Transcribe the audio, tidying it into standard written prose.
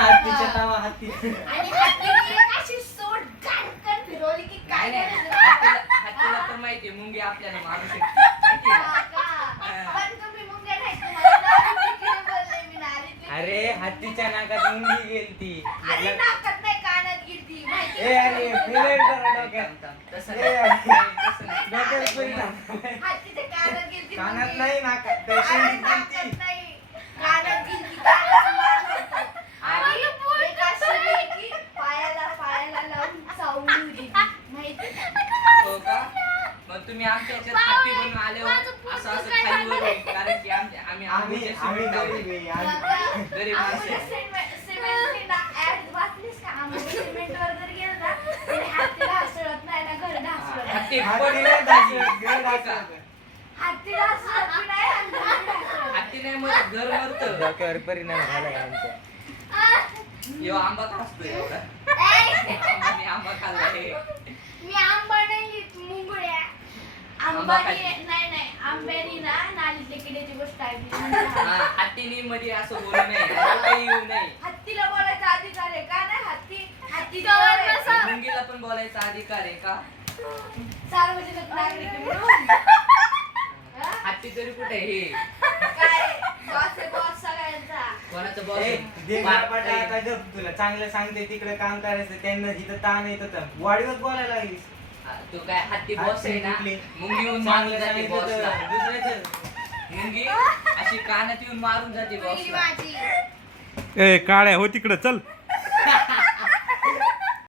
हत्तीच्या तावा हत्ती. आणि हत्तीने एक अशी सोड गाडकन फिरवली की काय हत्तीला तर माहितीये मुंगी आपल्याला मारू शकते माहितीये का? पण तुम्ही मुंग्या नाही तुम्हाला नारीतले बोलले मी नारीतले. अरे हत्तीच्या नाकात मुंगी गेलती. अरे नाकात नाही कानात गिरती माहिती ए अरे फिरेल जरा डोक्यात. तसं ए, नाही तसं नाही डोक्यात परिणाम. हत्तीच्या कानात गिरती कानात मुंगी. नाही नाकात अरे शेंडीत नाकात गेलती. नाही कानात गिरती कानात मारलं. आणि एक अशी आहे की पायाला लावून चावली होती माहिती हो का? मग तुम्ही आमच्या याच्यात हत्ती बनून आले हो असं असं खालीवर होईल. कारण की आम्ही आम्ही आंबोच्या आम्ही सिमेंट आहोत. गरीब आहे. आम्ही- गरीब माणसं आहे. सिमेंटला ऍड वाचलीस का आम्ही सिमेंटवर जर गेलो ना तरी हत्तीला हसळत नाही ना घर ढासळत हत्ती हत्तीला ढासळत, घर ढासळत. हत्तीला हसळत बी नाही आणि घर ढासळत. हत्ती नाही मग घर मरतं. डोक्यावर परिणाम झालाय आमच्या. यो आंबा खातोय एवढा. ऐ, आंबाने आंबा खाल्लाय. मी आंबा नाही मुंगळ्या आंबा आंबानी नाही आंब्यानी ना नालीतल्या किड्याची गोष्ट ऐकली हा, हत्तीने मध्ये असं बोलू नये काही येऊ नये. हत्तीला बोलायचा अधिकार आहे का नाही हत्ती मुंगीला पण बोलायचा अधिकार आहे का? सार्वजनिक नागरिक आहे म्हणून. हा? हत्ती तरी कुठे हे काय बॉस आहे बॉस सगळ्यांचा. कोणाचं ए, बॉस देवळा पाटा काय जप तुला चांगलं सांगते तिकडे काम करायचं त्यांना जिथं ताण येत होतं वाढीवर बोलायला लागलीस. तू काय हत्ती बॉस आहे ना कुठली? मुंगी येऊन चांगलं मारून जाते सांगितलं बॉसला. तर दुसऱ्याचं मुंगी अशी कानात येऊन मारून जाते पहिली बॉसला. माझी ए काळ्या हो तिकडं चल